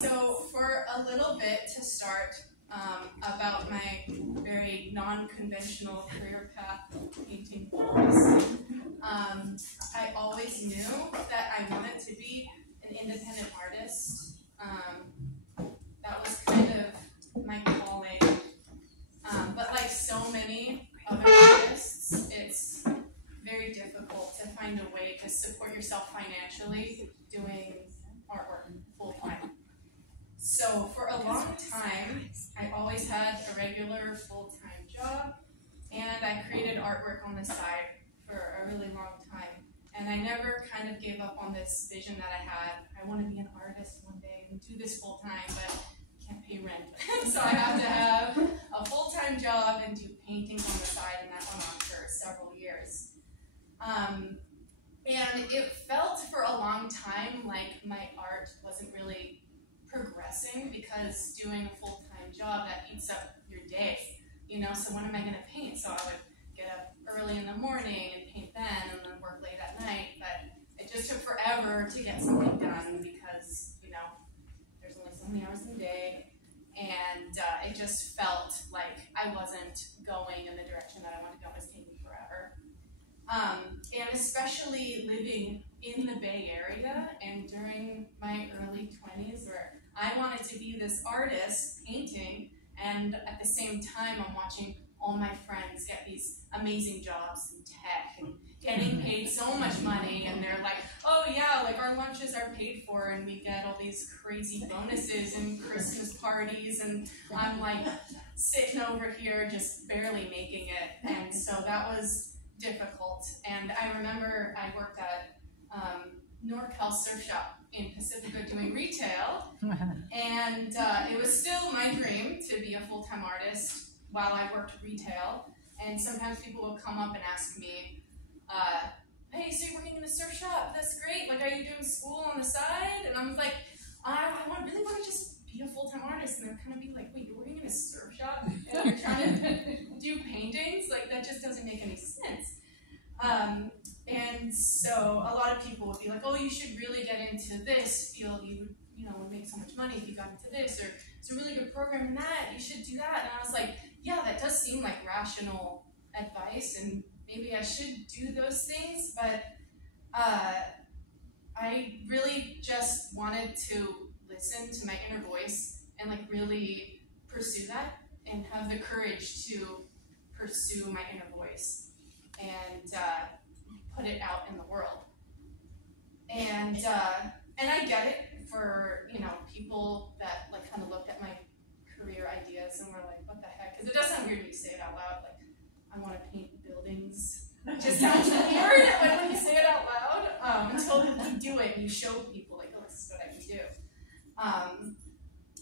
So for a little bit to start about my very non-conventional career path of painting walls, I always knew that I wanted to be an independent artist. That was kind of my calling. But like so many other artists, it's very difficult to find a way to support yourself financially doing artwork full-time. So for a long time, I always had a regular full-time job, and I created artwork on the side for a really long time. And I never kind of gave up on this vision that I had. I want to be an artist one day and do this full-time, but can't pay rent. So I have to have a full-time job and do paintings on the side, and that went on for several years. And it felt for a long time like my art wasn't really progressing because doing a full-time job, that eats up your day, you know, so when am I going to paint? So I would get up early in the morning and paint then and then work late at night, but it just took forever to get something done because, you know, there's only so many hours in the day, and it just felt like I wasn't going in the direction that I wanted to go. It was taking forever. And especially living in the Bay Area and during my early 20s, where I wanted to be this artist painting, and at the same time I'm watching all my friends get these amazing jobs in tech and getting paid so much money, and they're like, oh yeah, like our lunches are paid for and we get all these crazy bonuses and Christmas parties, and I'm like sitting over here just barely making it. And so that was difficult. And I remember I worked at NorCal Surf Shop in Pacifica doing retail, and it was still my dream to be a full-time artist while I worked retail. And sometimes people would come up and ask me, hey, so you're working in a surf shop? That's great. Like, are you doing school on the side? And I'm like, I really want to just be a full-time artist. And they're kind of be like, wait, you're working in a surf shop and you're trying to do paintings? Like, that just doesn't make any sense. And so a lot of people would be like, oh, you should really get into this field. You know, would make so much money if you got into this, or it's a really good program in that. You should do that. And I was like, yeah, that does seem like rational advice, and maybe I should do those things. But I really just wanted to listen to my inner voice and like really pursue that and have the courage to pursue my inner voice and put it out in the world. And I get it for, you know, people that like kind of looked at my career ideas and were like, what the heck? Because it does sound weird when you say it out loud. Like, I want to paint buildings. It just sounds weird like when you say it out loud, until you do it and you show people like, oh, this is what I can do.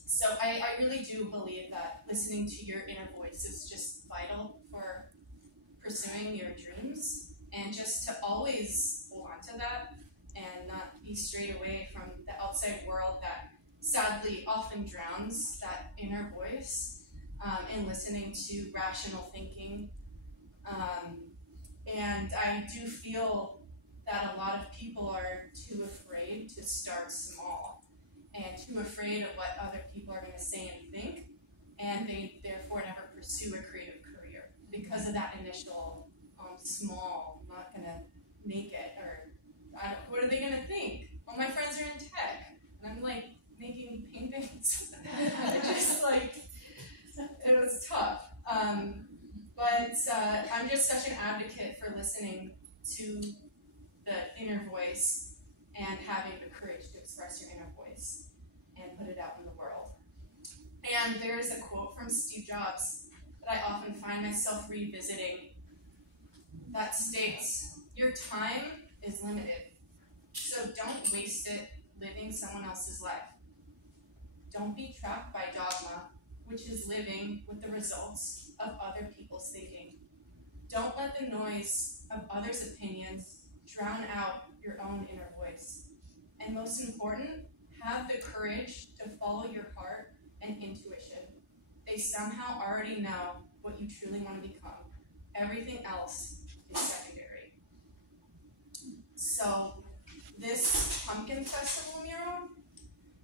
So I really do believe that listening to your inner voice is just vital for pursuing your dreams, and just to always hold on to that and not be strayed away from the outside world that sadly often drowns that inner voice, and listening to rational thinking. And I do feel that a lot of people are too afraid to start small and too afraid of what other people are going to say and think, and they therefore never pursue a creative career because of that initial small, I'm not going to make it, or what are they going to think? All my friends are in tech, and I'm like making paintings. Just like, it was tough. But I'm just such an advocate for listening to the inner voice and having the courage to express your inner voice and put it out in the world. And there's a quote from Steve Jobs that I often find myself revisiting that states, your time is limited, so don't waste it living someone else's life. Don't be trapped by dogma, which is living with the results of other people's thinking. Don't let the noise of others' opinions drown out your own inner voice. And most important, have the courage to follow your heart and intuition. They somehow already know what you truly want to become. Everything else is secondary. So this pumpkin festival mural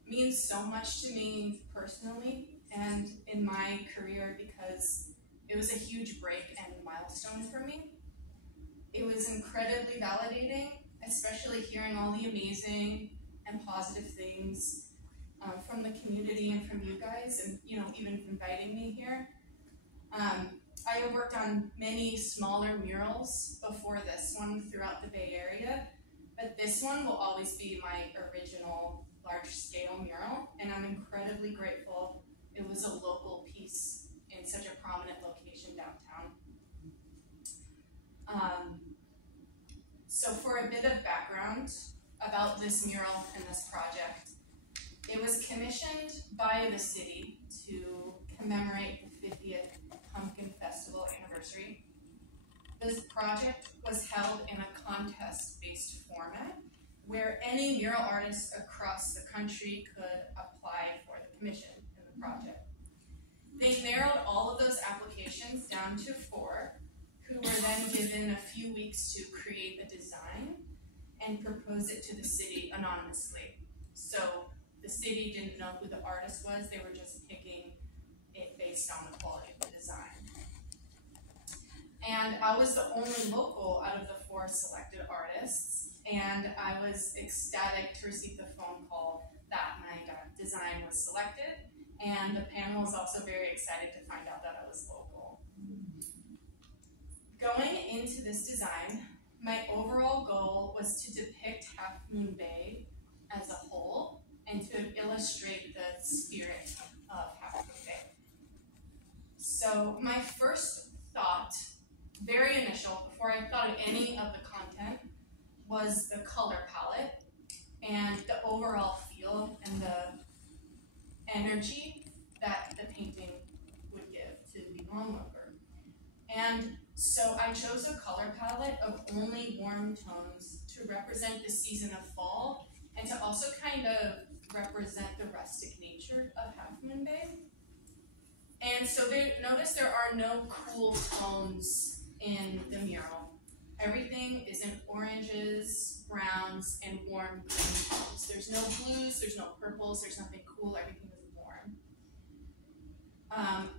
means so much to me personally and in my career because it was a huge break and milestone for me. It was incredibly validating, especially hearing all the amazing and positive things from the community and from you guys, and even inviting me here. I have worked on many smaller murals before this one throughout the Bay Area, but this one will always be my original large-scale mural, and I'm incredibly grateful it was a local piece in such a prominent location downtown. So for a bit of background about this mural and this project, it was commissioned by the city to commemorate the 50th Pumpkin Festival anniversary. This project was held in a contest-based format where any mural artist across the country could apply for the commission in the project. They narrowed all of those applications down to 4, who were then given a few weeks to create a design and propose it to the city anonymously. So the city didn't know who the artist was, they were just picking it based on the quality of the design. And I was the only local out of the 4 selected artists, and I was ecstatic to receive the phone call that my design was selected, and the panel was also very excited to find out that I was local. Going into this design, my overall goal was to depict Half Moon Bay as a whole and to illustrate the spirit of Half Moon Bay. So my first thought, very initial, before I thought of any of the content, was the color palette and the overall feel and the energy that the painting would give to the onlooker. And so I chose a color palette of only warm tones to represent the season of fall and to also kind of represent the rustic nature of Half Moon Bay. And so notice there are no cool tones in the mural. Everything is in oranges, browns, and warm green tones. There's no blues, there's no purples, there's nothing cool, everything is warm.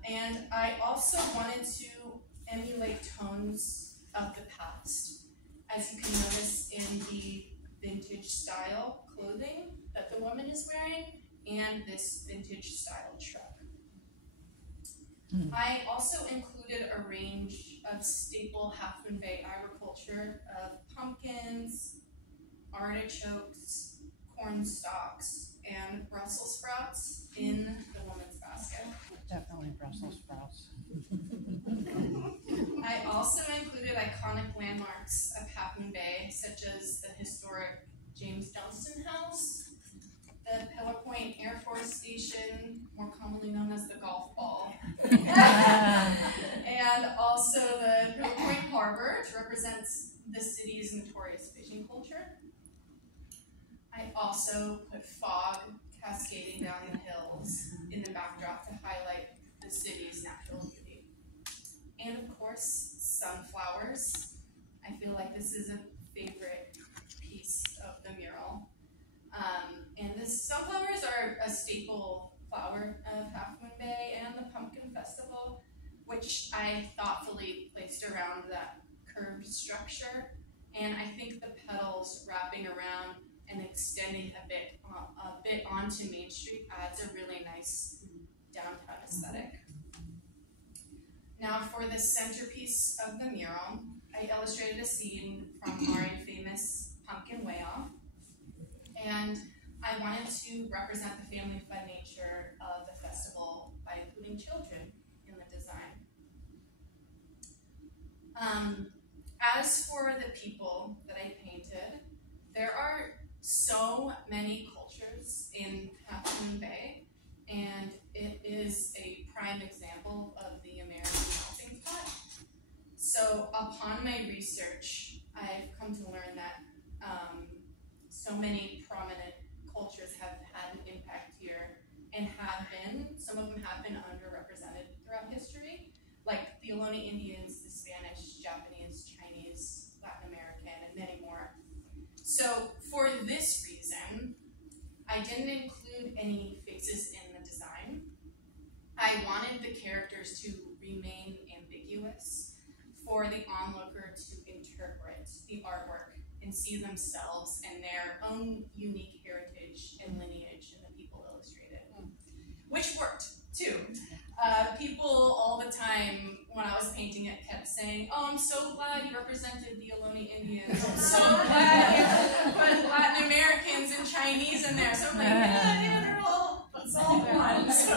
And I also wanted to emulate tones of the past, as you can notice in the vintage style clothing that the woman is wearing and this vintage style truck. I also included a range of staple Half Moon Bay agriculture of pumpkins, artichokes, corn stalks, and Brussels sprouts in the woman's basket. Definitely Brussels sprouts. I also included iconic landmarks of Half Moon Bay, such as the historic James Johnston House, the Pillar Point Air Force Station, more commonly known as the golf ball, and also the Pillar Point Harbor, which represents the city's notorious fishing culture. I also put fog cascading down the hills in the backdrop to highlight the city's natural beauty. And of course, sunflowers. I feel like this is a favorite piece of the mural. And the sunflowers are a staple flower of Half Moon Bay and the Pumpkin Festival, which I thoughtfully placed around that curved structure. And I think the petals wrapping around and extending a bit onto Main Street adds a really nice downtown aesthetic. Now for the centerpiece of the mural, I illustrated a scene from our famous Pumpkin Way Off, and I wanted to represent the family fun nature of the festival by including children in the design. As for the people that I painted, there are so many cultures in Half Moon Bay, and it is a prime example of the American melting pot. So upon my research, I've come to learn that so many prominent cultures have had an impact here and some of them have been underrepresented throughout history, like the Ohlone Indians, the Spanish, Japanese, Chinese, Latin American, and many more. So for this reason, I didn't include any faces in the design. I wanted the characters to remain ambiguous for the onlooker to interpret the artwork and see themselves and their own unique heritage and lineage in the people illustrated, which worked too. People all the time when I was painting it kept saying, "Oh, I'm so glad you represented the Ohlone Indians. I'm so glad you put Latin Americans and Chinese in there." So I'm like, yeah, they're all, it's all one. So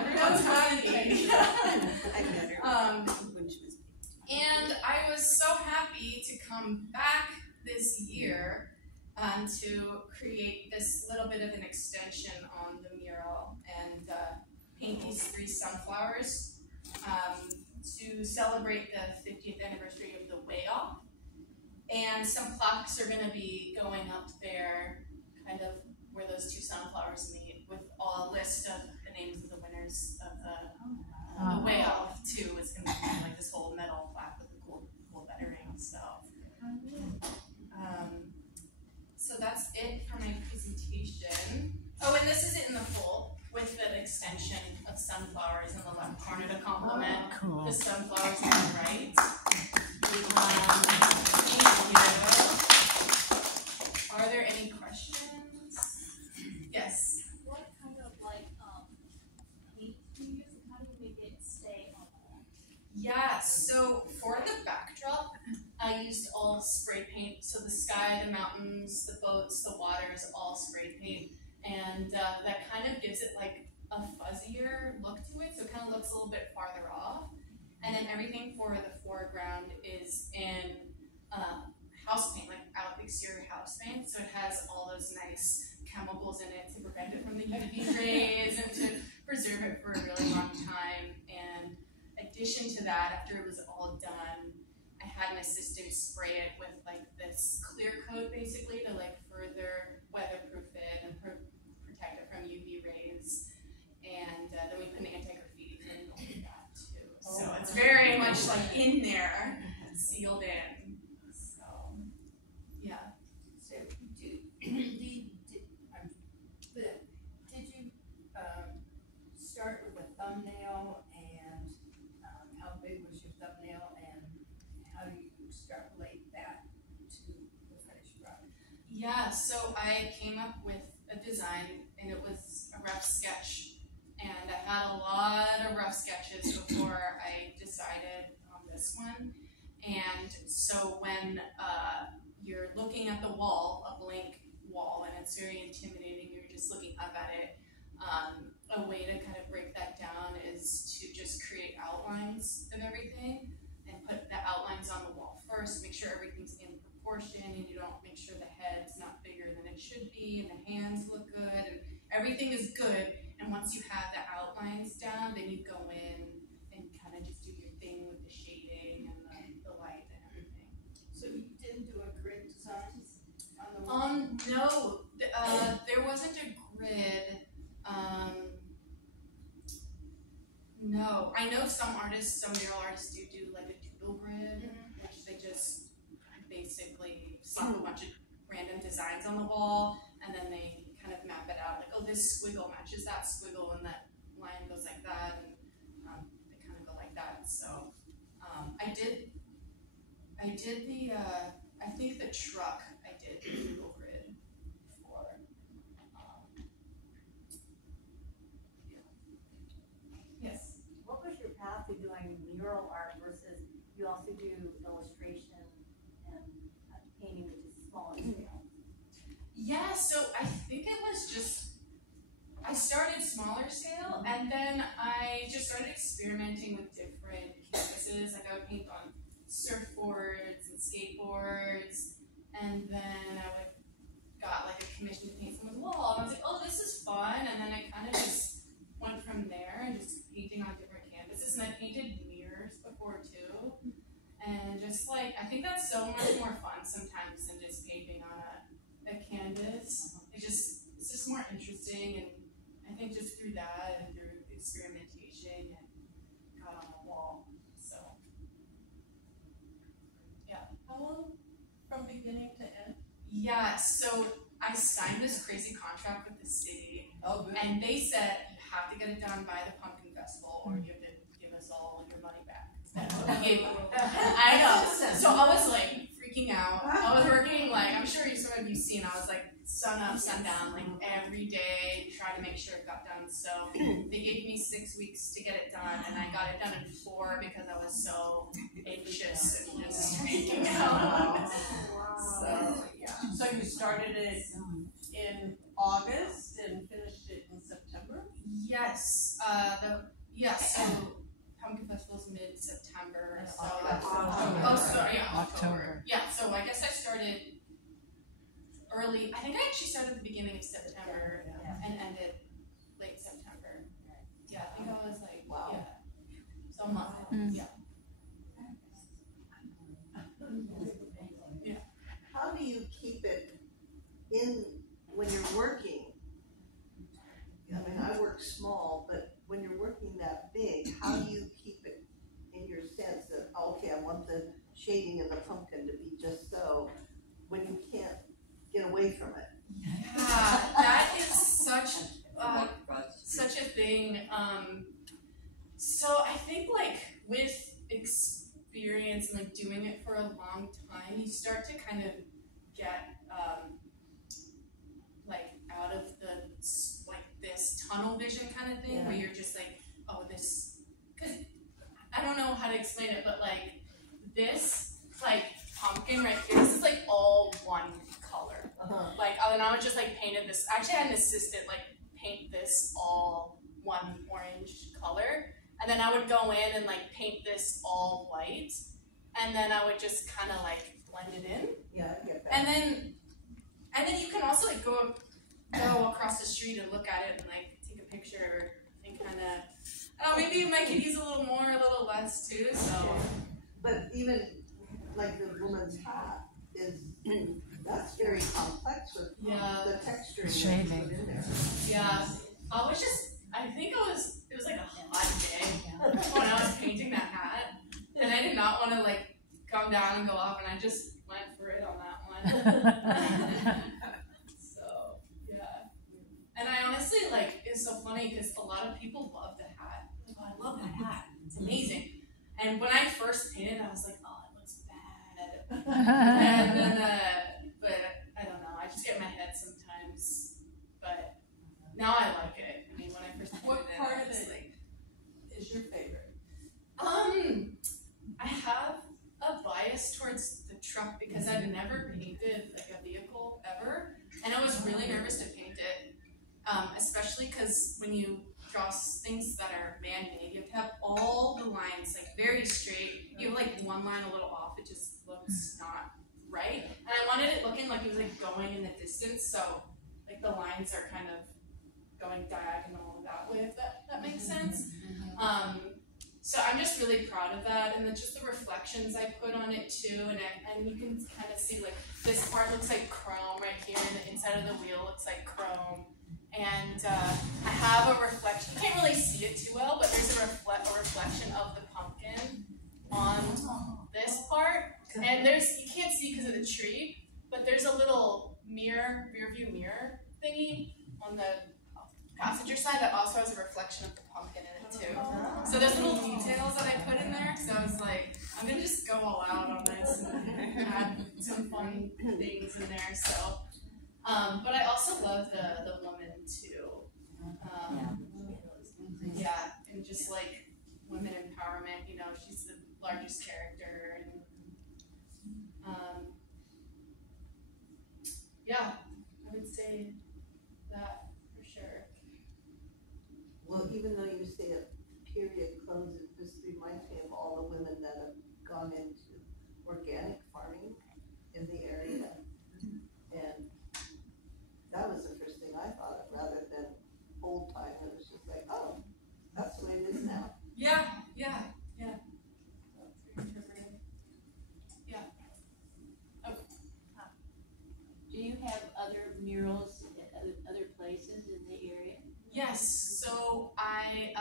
everyone's happy. And I was so happy to come back this year to create this little bit of an extension on the mural and paint these 3 sunflowers to celebrate the 50th anniversary of the Way Off. And some plaques are going to be going up there, kind of where those 2 sunflowers meet, with a list of the names of the winners of the Way Off too. It's going to be like this whole metal plaque with a cool lettering. So that's it for my presentation. Oh, and this is it in the full, with the extension of sunflowers in the left corner to complement the sunflowers on the right. Thank you. Are there any questions? Yes. What kind of paint do you use, and how do you make it stay on the wall? Yeah, so for the backdrop, I used all spray paint. So the sky, the mountains, the boats, the water is all spray paint. And that kind of gives it like a fuzzier look to it, so it kind of looks a little bit farther off. And then everything for the foreground is in house paint, like out exterior house paint. So it has all those nice chemicals in it to prevent it from the UV rays and to preserve it for a really long time. And in addition to that, after it was all done, I had an assistant spray it with like this clear coat basically to like further weatherproof it and protect it from UV rays. And then we put an anti-graffiti coating over that too. So it's very much like in there, sealed in. So, yeah. So did you start with a thumbnail, and how big was your thumbnail, and how do you extrapolate that to the finished product? Yeah, so I came up with a design, and it was a rough sketch. And I had a lot of rough sketches before I decided on this one. And so when you're looking at the wall, a blank wall, and it's very intimidating, you're just looking up at it, a way to kind of break that down is to just create outlines of everything and put the outlines on the wall first, make sure everything's in proportion and you don't make sure the head's not bigger than it should be and the hands look good and everything is good. And once you have the outlines down, then you go in and kind of just do your thing with the shading and the light and everything. So you didn't do a grid design on the wall? No, there wasn't a grid. No, I know some artists, some mural artists do like a doodle grid, which they just basically slap a bunch of random designs on the wall, and then they kind of map it out, like, oh, this squiggle matches that squiggle, and that line goes like that, and they kind of go like that. So I did the, I think the truck, I did the doodle grid for. Yes? What was your path to doing mural art versus you also do illustration and painting, which is smaller scale? Yeah, so I think it was just, I started smaller scale, and then I just started experimenting with different canvases. Like I would paint on surfboards and skateboards, and then I got like a commission to paint someone's wall, and I was like, oh, this is fun, and then I kind of just went from there and just painting on different canvases, and I painted mirrors before too, and just like, I think that's so much more fun sometimes than just painting on a canvas. It's just more interesting, and I think just through that and through experimentation and got on the wall. So yeah. How long from beginning to end? Yeah, so I signed this crazy contract with the city Oh, good. And they said you have to get it done by the pumpkin festival, or you have to give us all your money back. That's what they gave me. I know. So I was like freaking out. I was working like, I'm sure some of you seen. I was like sun up, sun down, like every day, trying to make sure it got done. So they gave me 6 weeks to get it done, and I got it done in 4 because I was so anxious and just freaking out. So yeah. So you started it in August and finished it in September? Yes. So Pumpkin Festival's mid-September. So October. Yeah. So I guess I started early. I think I actually started at the beginning of September and ended late September. Yeah, I think I was like, so a month. Yeah. How do you keep it in when you're working? I mean, I work small, but when you're working that big, how do you keep it in your sense that, okay, I want the shading of the pumpkin to be just so, when you can't get away from it? Yeah, that is such a thing. So I think like with experience and like doing it for a long time, you start to kind of get like out of the like this tunnel vision kind of thing where you're just like, oh, this, because I don't know how to explain it, but like this like pumpkin right here, this is like all one color. Like, and I was just like painted this. Actually, I had an assistant like paint this all one orange color, and then I would go in and like paint this all white, and then I would just kind of like blend it in. Yeah, I get that. And then you can also like go across the street and look at it and like take a picture and kind of, maybe my kid use a little more, a little less too. So, but even like the woman's hat is. That's very complex with the texture Shading. in there. Yeah, I think it was like a hot day when I was painting that hat, and I did not want to like come down and go off, and I just went for it on that one. So, yeah. And I honestly, like, it's so funny because a lot of people love the hat. Like, oh, I love that hat. It's amazing. And when I first painted, I was like, oh, it looks bad. And then, but I don't know. I just get in my head sometimes. But now I like it. I mean, when I first painted What it, part I of was it like, is your favorite? I have a bias towards the truck because I've never painted like a vehicle ever, and I was really nervous to paint it, especially because when you draw things that are man-made, you have to have all the lines like very straight. You have like one line a little off; it just looks not right. And I wanted it looking like it was like going in the distance, so like the lines are kind of going diagonal that way. If that makes sense. So I'm just really proud of that, and then just the reflections I put on it too, and you can kind of see like this part looks like chrome right here, and the inside of the wheel looks like chrome, and I have a reflection. You can't really see it too well, but there's a reflection of the pumpkin on this part, and you can't see because of the tree, but there's a little rear view mirror thingy on the passenger side that also has a reflection of the pumpkin in it too. So there's little details that I put in there. So I was like, I'm gonna just go all out on this and add some fun things in there. So, but I also love the woman too. Yeah, and just like women empowerment. You know, she's the largest character, and yeah, I would say that for sure. Well, even though you say a period close, it just reminds me of all the women that have gone into organic farming in the area. And that was the first thing I thought of, rather than old time. It was just like, oh, that's the way it is now. Yeah. That's very interpretive. Yeah. Oh. Do you have other murals at other places in the area? Yes, so I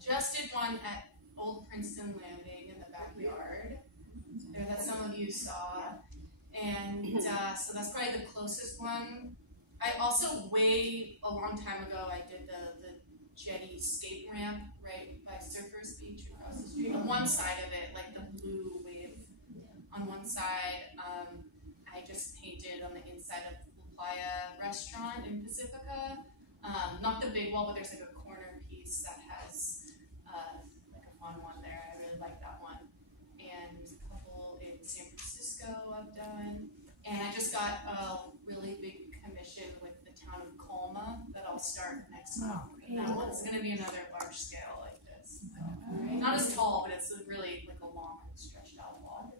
just did one at Old Princeton Landing in the backyard there that some of you saw, and so that's probably the closest one I also a long time ago, I did the jetty skate ramp right by Surfers Beach across the street. On one side of it, like the blue wave on one side. I just painted on the inside of the Playa restaurant in Pacifica. Not the big wall, but there's like a corner piece that has like a fun one there. I really like that one. And a couple in San Francisco I've done. And I just got a really big commission with the town of Colma that I'll start next month. And that one's going to be another large scale like this. Not as tall, but it's really like a long, stretched out wall.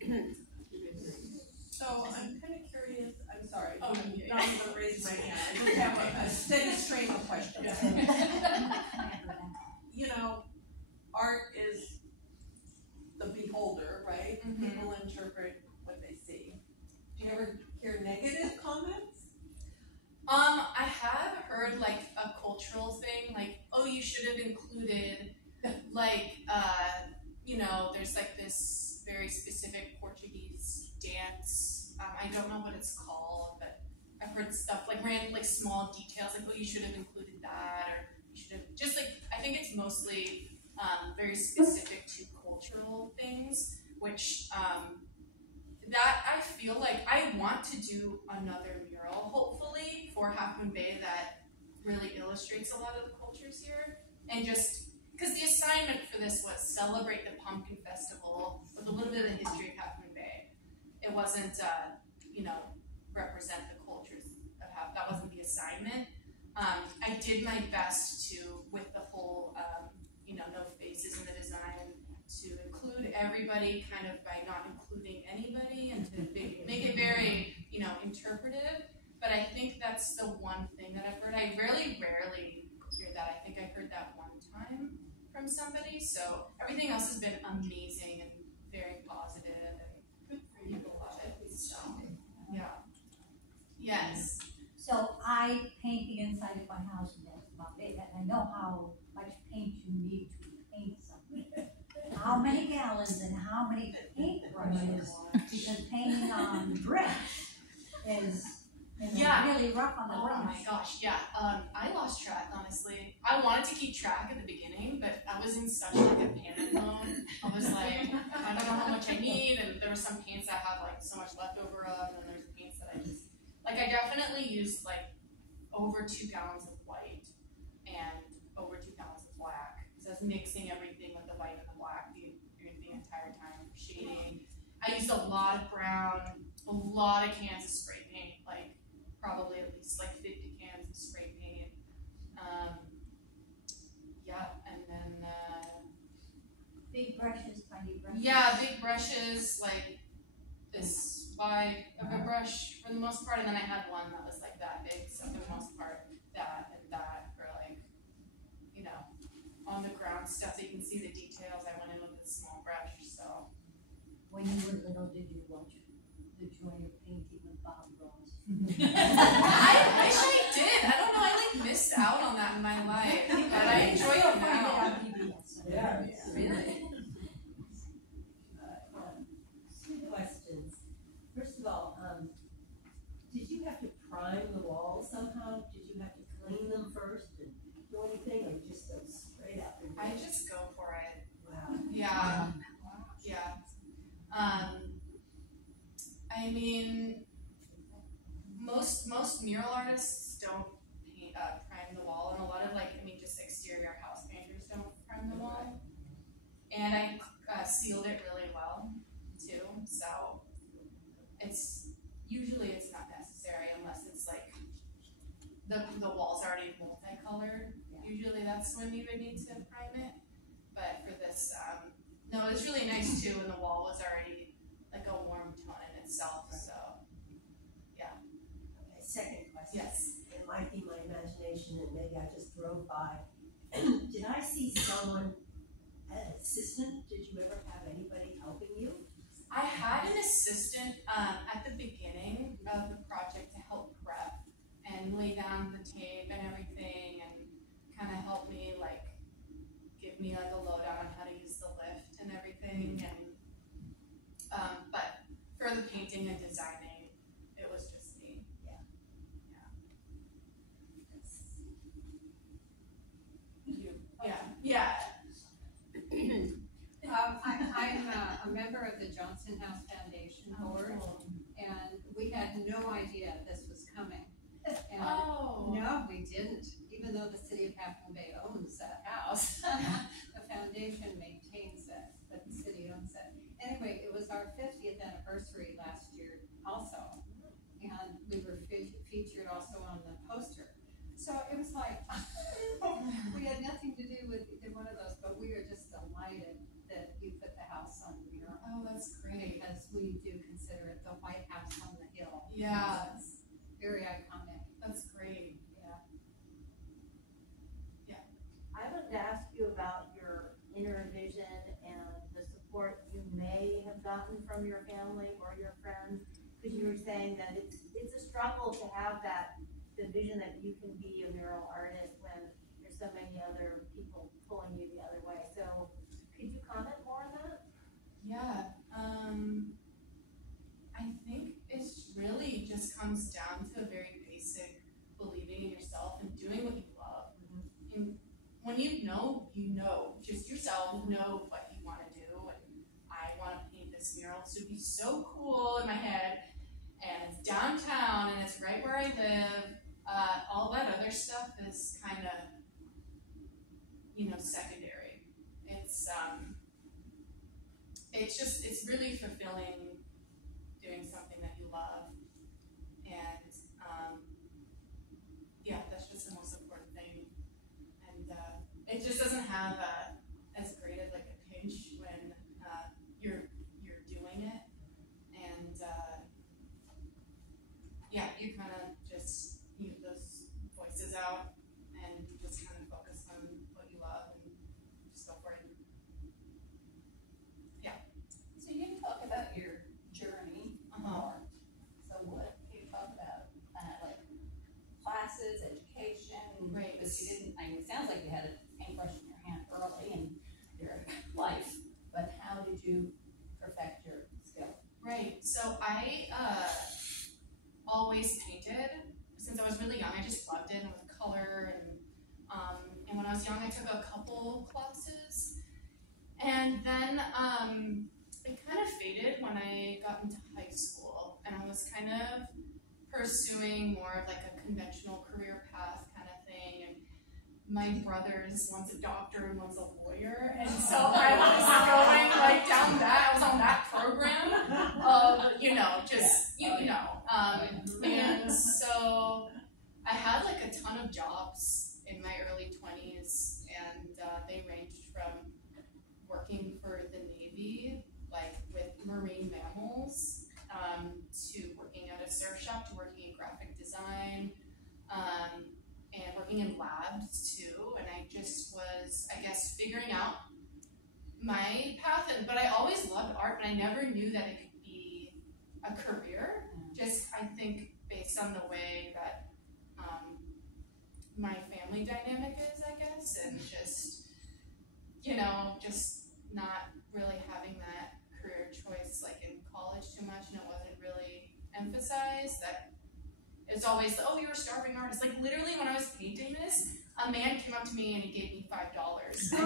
So I'm kind of curious, I'm sorry, Oh, I'm yeah. not even raising my hand, I just have a steady stream of questions. You know, art is the beholder, right? Mhm. People interpret what they see. Do you ever hear negative comments? I have heard like a cultural thing, like, oh, you should have included, like, you know, there's like this very specific Portuguese dance. I don't know what it's called, but I've heard stuff like random, like small details, like, oh, you should have included that, or you should have just like. I think it's mostly very specific to cultural things, which that I feel like I want to do another mural, hopefully, for Half Moon Bay that really illustrates a lot of the cultures here. And just, because the assignment for this was celebrate the Pumpkin Festival with a little bit of the history of Half Moon Bay. It wasn't, you know, represent the cultures of Half, that wasn't the assignment. I did my best to, with the whole, you know, no faces in the design, to include everybody kind of by not including anybody and to make it very, you know, interpretive. But I think that's the one thing that I've heard. I rarely hear that. I think I heard that one time from somebody. So everything else has been amazing and very positive and good for you. Love it. So, yeah. Yes. So I paint the inside of my house, and that's about it. And I know how much paint you need to paint something. How many gallons and how many paintbrushes, because painting on bricks is, you know, Yeah. really rough on the Oh my brush. gosh, yeah. I lost track, honestly. I wanted to keep track at the beginning, but I was in such like a panic mode. I was like, I don't know how much I need, and there were some paints I have like so much left over of, and then there's paints that I just, like I definitely used like over 2 gallons of white and over 2 gallons of black. So I was mixing everything with the white and the black the entire time, shading. I used a lot of brown, a lot of cans of spray paint, like probably at least like 50 cans of spray paint. Yeah, and then Big brushes, tiny brushes. yeah, big brushes like this wide of a brush for the most part, and then I had one that was like that big, so for the most part that and that for like, you know, on the ground stuff so you can see the details. I went in with a small brush, so. When you were little, did you watch the joy of painting with Bob Ross? I wish I did. I don't know. I like missed out on that in my life, but I enjoy it now. Yeah. Really? Two questions. First of all, did you have to prime the walls somehow? Did you have to clean them first and do anything, or just go straight up? I just go for it. Wow. Yeah. Yeah. I mean, most mural artists don't paint, prime the wall, and a lot of like, I mean, just exterior house painters don't prime the wall. And I sealed it really well too, so it's not necessary unless it's like the wall's already multicolored. Usually that's when you would need to prime it. But for this, no, it's really nice too, and the wall was already like a warm tone in itself, so yeah. Okay, second question. Yes. It might be my imagination, and maybe I just drove by. Did I see someone, an assistant? Did you ever have anybody helping you? I had an assistant at the beginning of the project to help prep and lay down the tape and everything, and kind of help me like give me like a lowdown on how to use the lift and everything. And but for the painting and designing, it was just me. Yeah. Yeah. I'm a member of the Johnson House Foundation Board, and we had no idea this was coming. And no, we didn't, even though the city of Half Moon Bay owns that house. The foundation maintains it, but the city owns it. Anyway, it was our 50th anniversary last year also, and we were featured also on the poster. So it was like, we had nothing to do with either one of those, but we are just delighted that you put the house on the mural. Oh, that's great. Because we do consider it the White House on the hill. Yeah. It's very iconic. That's great. I wanted to ask you about your inner vision and the support you may have gotten from your family or your friends, because you were saying that it's a struggle to have that, the vision that you can be a mural artist when there's so many other people pulling you the other way. So could you comment more on that? Yeah. I think it's really just comes down to a very basic believing in yourself and doing what you love. And when you know, just yourself know what you want to do. And I want to paint this mural. So it'd be so cool in my head. And it's downtown and it's right where I live. All that other stuff is kind of, secondary. It's really fulfilling doing something that you love. And that's just the most important thing. And it just doesn't have as great of like a pinch when you're doing it. And you kind of just mute those voices out and just kind of focus on what you love and just go for it. So you talk about your journey more. So what can you talk about? Like classes, education, Right. Because you didn't, it sounds like you had a paintbrush in your hand early in your life, but how did you perfect your skill? Right. So I always painted since I was really young. I just loved it and with color and when I was young, I took a couple classes, and then it kind of faded when I got into high school, and I was kind of pursuing more of like a conventional career path kind of thing. And my brother's one's a doctor and one's a lawyer, and so I was going like down that. I was on that program of and so I had like a ton of jobs in my early 20s, and they ranged from working for the Navy, like with marine mammals, to working at a surf shop, to working in graphic design, and working in labs too. And I just was, I guess, figuring out my path. But I always loved art, but I never knew that it could be a career. Just, I think, based on the way that my family dynamic is, I guess, and just, just not really having that career choice like in college too much, and it wasn't really emphasized. That it's always, oh, you're a starving artist. Like literally when I was painting this, a man came up to me and he gave me $5. I was like,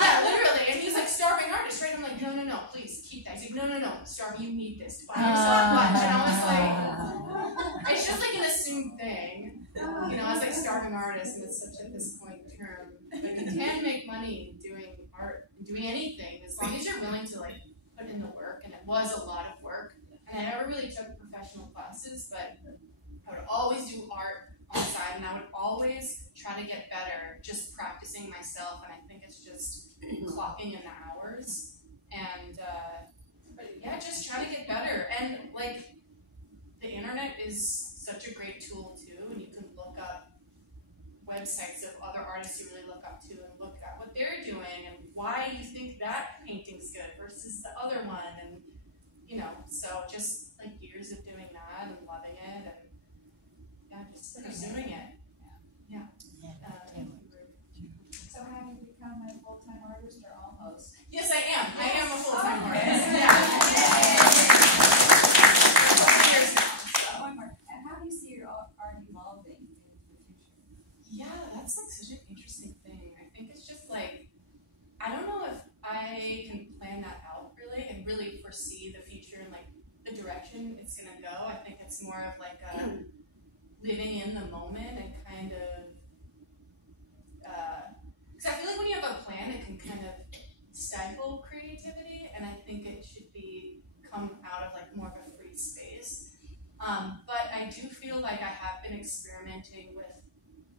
yeah, literally. And he's like, starving artist, right? I'm like, no, please keep that. He's like, no, starving, you need this to buy yourself lunch. And I was like, it's just like an assumed thing. I was like starving artist, and it's such at this point term. But you can make money doing art, doing anything, as long as you're willing to like put in the work. And it was a lot of work. And I never really took professional classes, but I would always do art on the side, and I would always try to get better, just practicing myself. And I think it's just clocking in the hours, and just try to get better. And like the internet is such a great tool too, and you can look up websites of other artists you really look up to and look at what they're doing and why you think that painting's good versus the other one. And so just like years of doing that and loving it, and just pursuing it. So have you become a full-time artist or almost? Yes, I am. I am a full-time artist. Years now. So. One more. And how do you see your art evolving in the future? Yeah, that's like such an interesting thing. I think it's living in the moment and kind of, because I feel like when you have a plan, it can kind of stifle creativity, and I think it should come out of like more of a free space. But I do feel like I have been experimenting with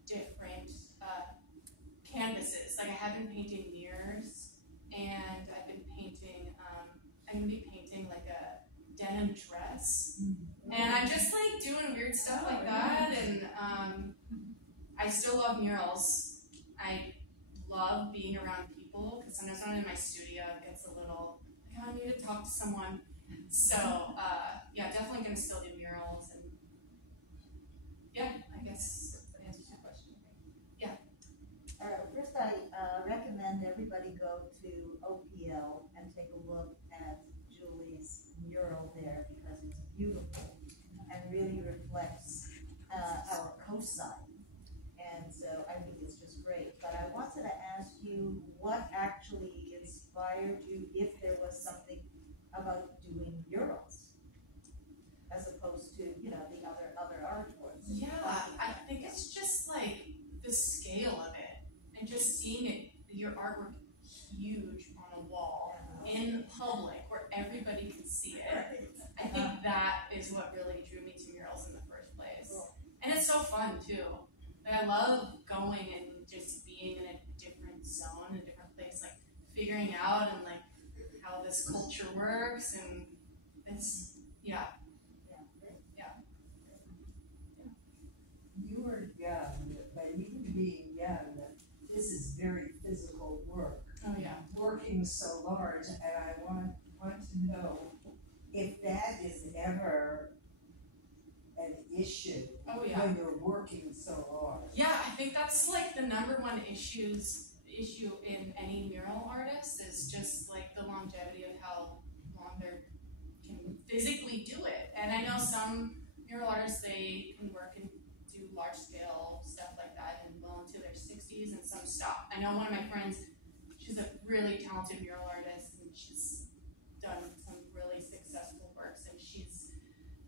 different canvases. Like I have been painting mirrors, and I've been painting, I'm gonna be painting like a denim dress. And I'm just like doing weird stuff like that, and I still love murals. I love being around people, because sometimes when I'm in my studio, it gets a little, like, oh, I need to talk to someone. So, yeah, definitely gonna still do murals, and yeah, I guess that answers your question. Yeah. All right, first I recommend everybody go to OPL and take a look at Julie's mural there, because it's beautiful and really reflects our coastline. And so I think it's just great. But I wanted to ask you what actually inspired you, if there was something about doing murals, as opposed to, you know, the other art forms. Yeah, I think it's just like the scale of it, and just seeing it, your artwork huge on a wall in public where everybody can see it. I think that is what really drew me to murals in the first place. And it's so fun too. Like, I love going and just being in a different zone, a different place, like figuring out and like how this culture works, and it's, yeah. You were young, but even being young, this is very physical work. Oh yeah. Working so large, and I want to know if that is ever an issue. Oh yeah. When you're working so large. Yeah, I think that's like the #1 issue in any mural artist, is just like the longevity of how long they can physically do it. And I know some mural artists, they can work and do large scale stuff like that and well into their 60s, and some stop. I know one of my friends, she's a really talented mural artist, and she's done some really successful works, and she's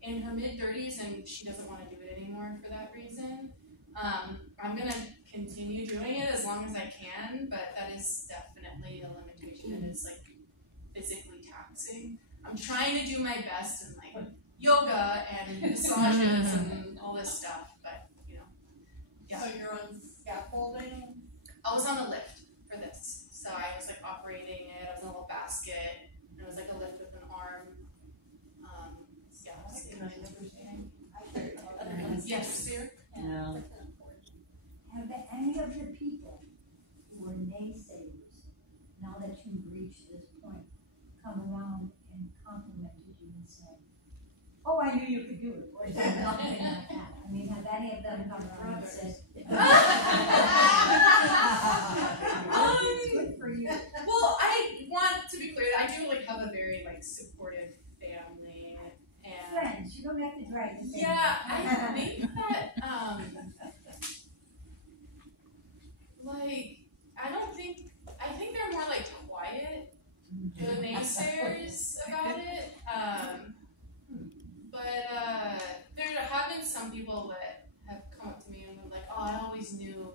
in her mid-30s, and she doesn't want to do it anymore for that reason. I'm going to continue doing it as long as I can, but that is definitely a limitation. It is like physically taxing. I'm trying to do my best in like yoga and massages and all this stuff, but you know, yeah. So you're on scaffolding? I was on a lift for this, so I was like operating it. I was in a little basket, and it was like a lift with an arm. Yes, sir. No. Have any of the people who were naysayers, now that you've reached this point, come around and complimented you and said, "Oh, I knew you could do it," or something like that? I mean, have any of them come around and said, "It's good for you"? Well, I want to be clear that I do like have a very like supportive family and friends. You don't have to drag the family. Yeah, I think that like I think they're more like quiet, the naysayers about it. But there have been some people that have come up to me and been like, "Oh, I always knew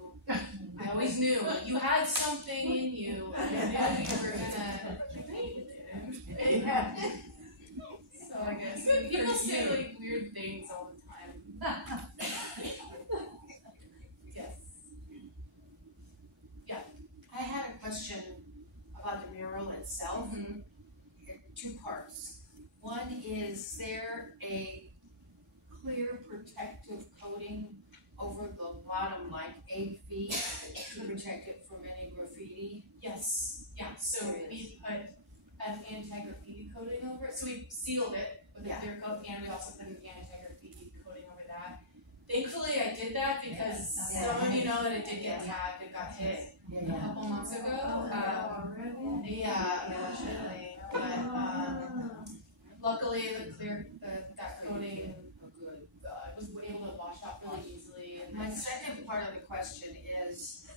you had something in you, and I knew you were gonna." Yeah. So I guess people say like weird things all the time. Yes. Yeah. I had a question about the mural itself. Mm-hmm. Two parts. One, is there a clear protective coating over the bottom, like 8 feet, to protect it from any graffiti? Yes. Yeah. So we put an anti-graffiti coating over it. So we sealed it with a clear coat, and we also put an anti-graffiti coating over that. Thankfully, I did that because some of you know that it did get tagged. It got hit a couple months ago. Unfortunately, but luckily that coating was able to wash off really easily. And my second part of the question is,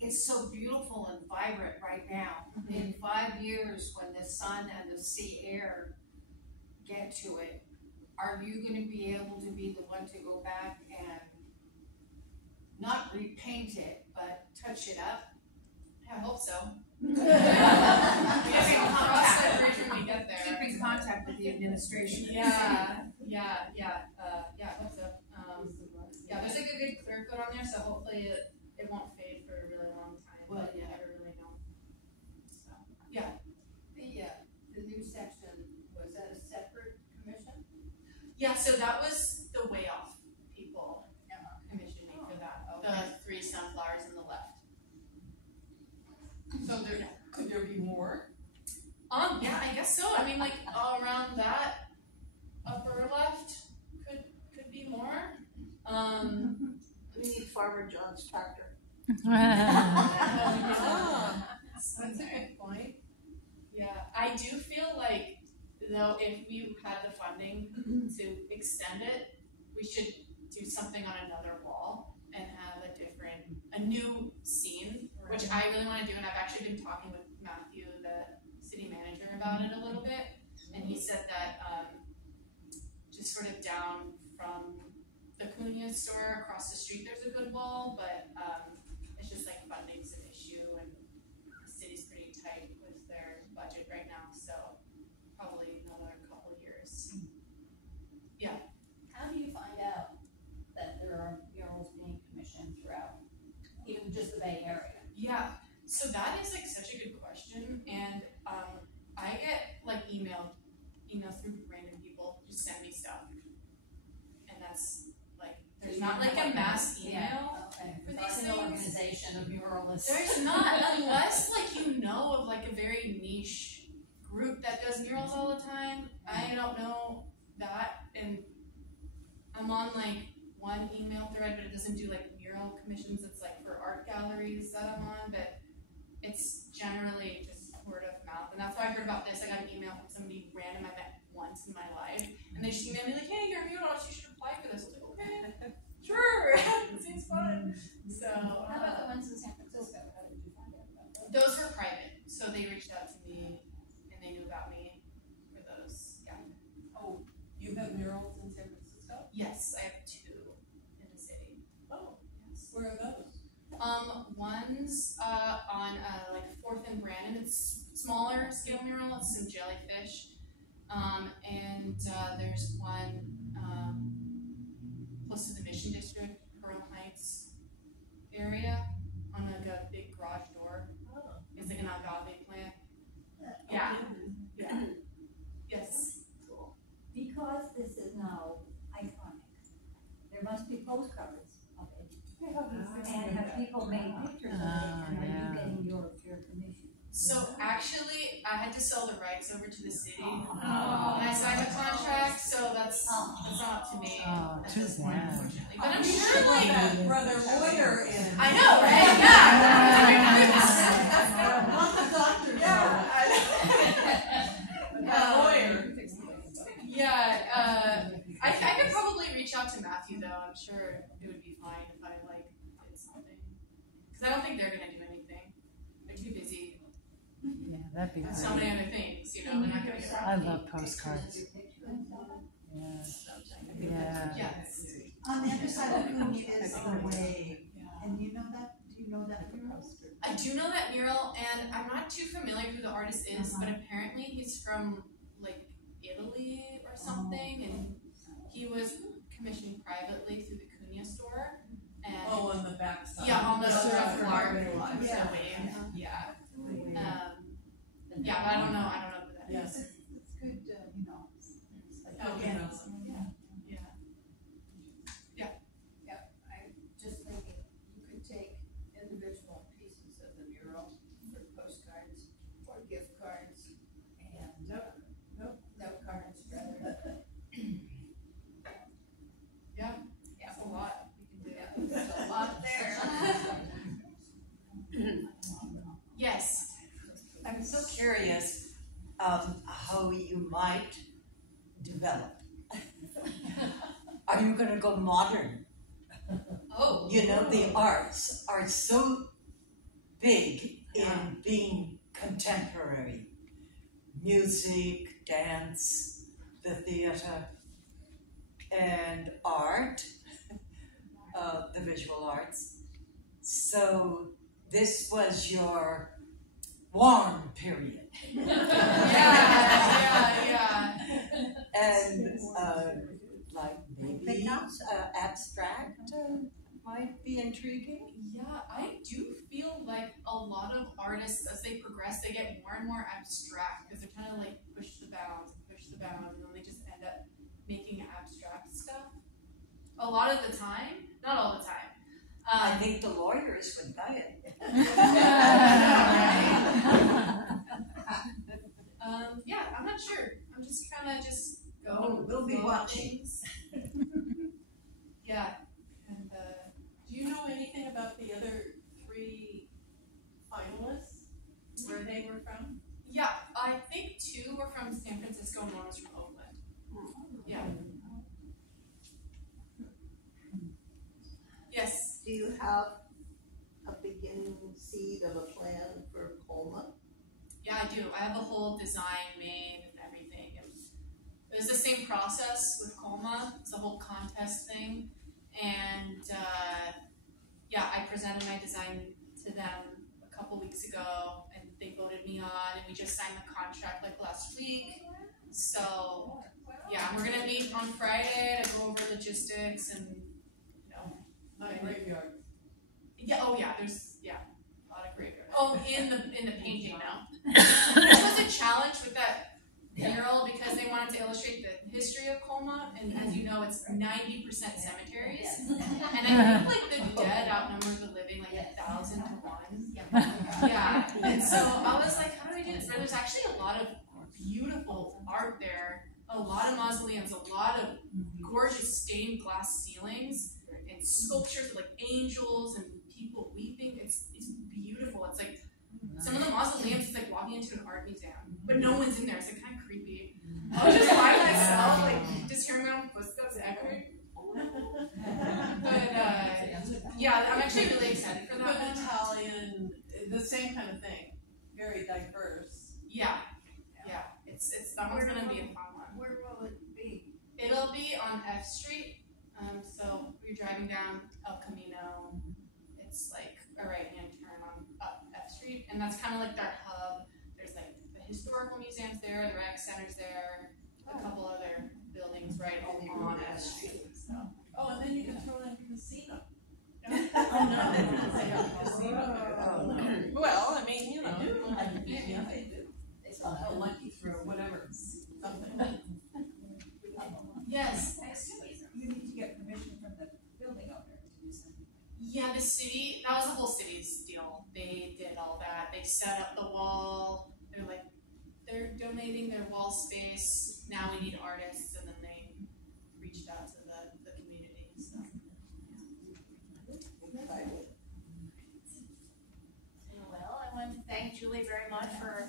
it's so beautiful and vibrant right now. Mm-hmm. In 5 years, when the sun and the sea air get to it, are you gonna be able to be the one to go back and not repaint it, but touch it up? I hope so. Keep in Cross that bridge when we get there. Keep in contact with the administration. Yeah, I hope so. Yeah, there's like a good clear coat on there, so hopefully it won't fade for a really long time. Well, but you yeah. never really know. So, yeah. The new section, was that a separate commission? Yeah, so that was the way off people commissioning for that. The 3 sunflowers on the left. So could there be more? Yeah, I guess so. I mean, like around that upper left could be more. We need Farmer John's tractor. That's a good point. Yeah, I do feel like though if we had the funding to extend it, we should do something on another wall and have a new scene, which I really want to do. And I've actually been talking with Matthew, the city manager, about it a little bit, and he said that just sort of down from the Cunha store across the street, there's a good wall, but it's just like funding's an issue, and the city's pretty tight with their budget right now, so probably another couple years. Yeah. How do you find out that there are murals being commissioned throughout, even just the Bay Area? Yeah, so that is like such a good question, and I get like emails through random people just send me stuff, and that's like there's not like a mass email for these things. An organization of muralists. There's not, unless like you know of like a very niche group that does murals all the time. I don't know that, and I'm on like one email thread, but it doesn't do like mural commissions. It's like for art galleries that I'm on, but it's generally just word of mouth. And that's why I heard about this. I got an email from somebody random I met once in my life, and they just emailed me like, "Hey, you're a muralist. You should apply for this." I was like, "Okay, sure, it seems fun." So how about the ones in San Francisco? How did you find out about those? Those were private, so they reached out to me and they knew about me for those. Yeah. Oh, you have murals in San Francisco? Yes, I have 2 in the city. Oh, Yes. where are those? One's on like 4th and Brandon. It's smaller scale mural. It's some jellyfish. And there's one close to the Mission District, Pearl Heights area, on like a big garage door. Oh. It's like an agave plant. Yeah. Yeah. Yes. Cool. Because this is now iconic, there must be postcards of it. And have people made pictures of it, and are you getting your commission? So actually, I had to sell the rights over to the city when I signed the contract. So that's not up to me at this point, unfortunately. But I'm sure, like, Brother lawyer in. I know, right? Yeah. Not the doctor. Yeah. Lawyer. Yeah. I could probably reach out to Matthew though. I'm sure it would be fine if I like did something. Because I don't think they're gonna do anything. They're too busy. Yeah, that'd be with great. so many other things, you know. They're not gonna get I around. love postcards. Yeah. Yeah. Yes. On the other side of Cunha is the wave, and you know that, do you know that mural? I do know that mural, and I'm not too familiar who the artist is, but apparently he's from like Italy or something, and he was commissioned privately through the Cunha store. And on the back side. Yeah, on the flower. flower, Yeah. the wave. Yeah. Yeah, but I don't know who that is. Yes. It's good, you know. Okay. I'm just thinking, you could take individual pieces of the mural for postcards or gift cards and, note cards rather. Yeah, that's a lot. We can do. There's a lot there. Yes. I'm so curious how you might develop. Are you going to go modern? Oh. You know, the arts are so big in being contemporary. Music, dance, the theater. and art, the visual arts. So this was your warm period. Yeah. And like maybe abstract might be intriguing. Yeah, I do feel like a lot of artists, as they progress, they get more and more abstract because they're trying to like push the bounds, and then they just end up making abstract stuff. A lot of the time, not all the time. I think the lawyers would buy it. Yeah, I'm not sure. I'm just kind of just going. Oh, we'll be watching. Yeah, and do you know anything about the other 3 finalists? Where they were from? yeah, I think 2 were from San Francisco and 1 was from Oakland. Yeah. Yes. Do you have a beginning seed of a plan for Colma? Yeah, I do. I have a whole design made and everything. It was the same process with Colma. It's a whole contest thing. And yeah, I presented my design to them a couple weeks ago and they voted me on and we just signed the contract like last week. So yeah, we're gonna meet on Friday to go over logistics and Graveyard. Yeah, oh yeah, there's a lot of graveyard. Oh, in the painting now. This was a challenge with that mural because they wanted to illustrate the history of Colma, and as you know, it's 90% cemeteries. And I think like the dead outnumber the living like 1,000 to 1. Yeah. And so I was like, how do I do this? There's actually a lot of beautiful art there, a lot of mausoleums, a lot of gorgeous stained glass ceilings. And sculptures with like angels and people weeping. It's beautiful. It's like some of the mausoleums, it's like walking into an art museum, but no one's in there. It's like kind of creepy. I was just by myself, like just hearing my own footsteps echoing. But yeah, I'm actually really excited for that one. Italian, the same kind of thing. Very diverse. Yeah. It's that one's gonna be a fun one. Where will it be? It'll be on F Street. So you're driving down El Camino, it's like a right-hand turn on up F Street, and that's kind of like their hub. There's like the historical museums there, the rec center's there, a couple other buildings right on F Street. So. Oh, and then you can throw in a casino. Well, I mean, you know, yeah, they do. They sell a lucky for whatever, something. Yes. I assume you need to get permission from the building owner to do something. Yeah, the city, that was the whole city's deal. They did all that. They set up the wall. They're donating their wall space. Now we need artists, and then they reached out to the community. So. Well, I want to thank Julie very much for